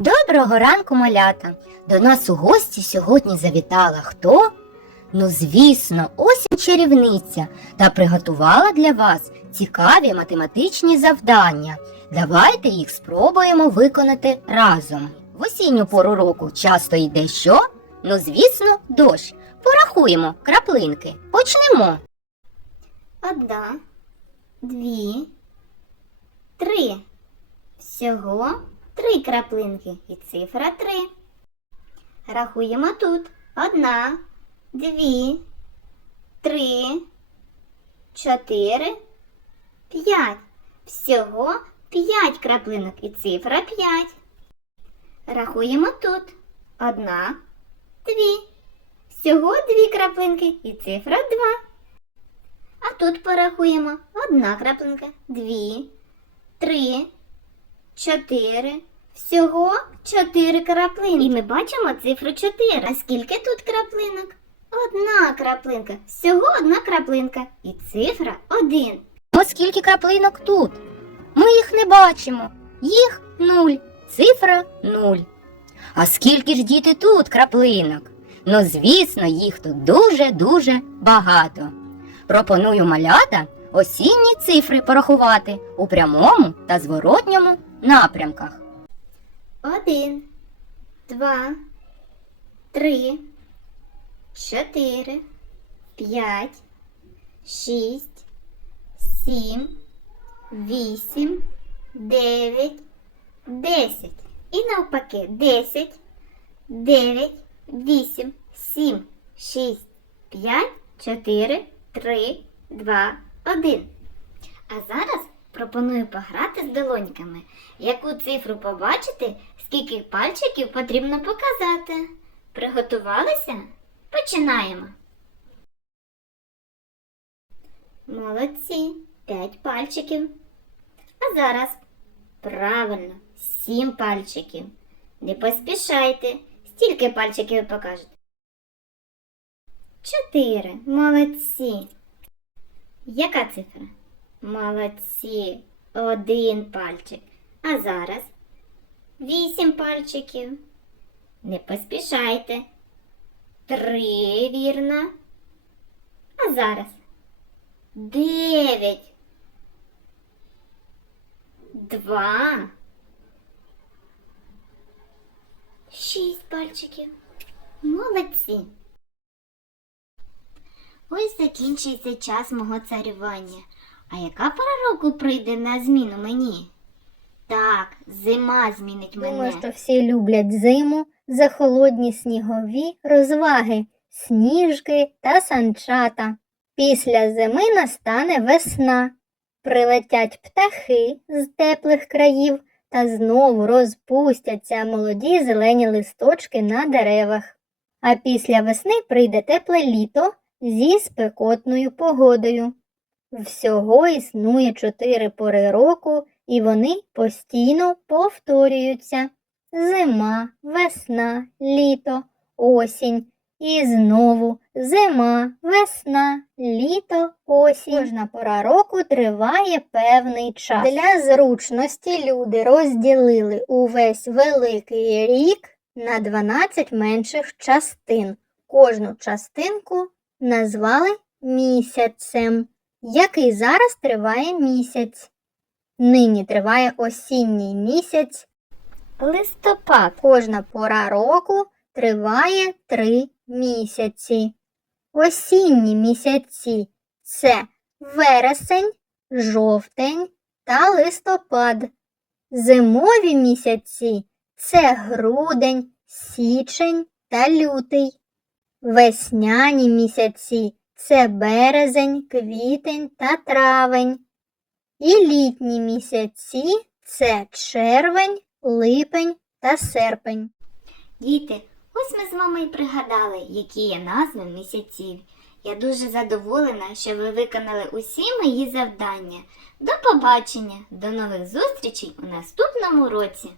Доброго ранку, малята! До нас у гості сьогодні завітала хто? Ну, звісно, осінь чарівниця та приготувала для вас цікаві математичні завдання. Давайте їх спробуємо виконати разом. В осінню пору року часто йде що? Ну, звісно, дощ. Порахуємо краплинки. Почнемо. Одна, дві, три. Всього три краплинки і цифра три. Рахуємо тут. Одна, дві, три, чотири, п'ять. Всього п'ять краплинок і цифра п'ять. Рахуємо тут. Одна, дві. Всього дві краплинки і цифра два. А тут порахуємо одна краплинка, дві, три, чотири. Всього чотири краплинки. І ми бачимо цифру чотири. А скільки тут краплинок? Одна краплинка. Всього одна краплинка. І цифра один. Ось скільки краплинок тут. Ми їх не бачимо. Їх нуль. Цифра нуль. А скільки ж діти тут краплинок? Ну, звісно, їх тут дуже-дуже багато. Пропоную малята осінні цифри порахувати у прямому та зворотньому напрямках. Один, два, три, чотири, п'ять, шість, сім, вісім, дев'ять, десять. І навпаки десять, дев'ять, вісім, сім, шість, п'ять, чотири, три, два, один. А зараз пропоную пограти з долоньками. Яку цифру побачити, скільки пальчиків потрібно показати. Приготувалися? Починаємо. Молодці. П'ять пальчиків. А зараз правильно, сім пальчиків. Не поспішайте. Стільки пальчиків ви покажете. Чотири. Молодці. Яка цифра? Молодці. Один пальчик. А зараз вісім пальчиків. Не поспішайте. Три, вірно. А зараз дев'ять. Два. Шість пальчиків. Молодці. Ось закінчується час мого царювання. А яка пора року прийде на зміну мені? Так, зима змінить мене. Думаю, що всі люблять зиму за холодні снігові розваги, сніжки та санчата. Після зими настане весна. Прилетять птахи з теплих країв та знову розпустяться молоді зелені листочки на деревах. А після весни прийде тепле літо зі спекотною погодою. Всього існує чотири пори року, і вони постійно повторюються. Зима, весна, літо, осінь. І знову зима, весна, літо, осінь. Кожна пора року триває певний час. Для зручності люди розділили увесь великий рік на 12 менших частин. Кожну частинку назвали місяцем, який зараз триває місяць. Нині триває осінній місяць. Листопад. Кожна пора року триває три місяці. Осінні місяці це вересень, жовтень та листопад. Зимові місяці це грудень, січень та лютий. Весняні місяці це березень, квітень та травень. І літні місяці це червень, липень та серпень. Діти, ось ми з вами і пригадали, які є назви місяців. Я дуже задоволена, що ви виконали усі мої завдання. До побачення, до нових зустрічей у наступному році!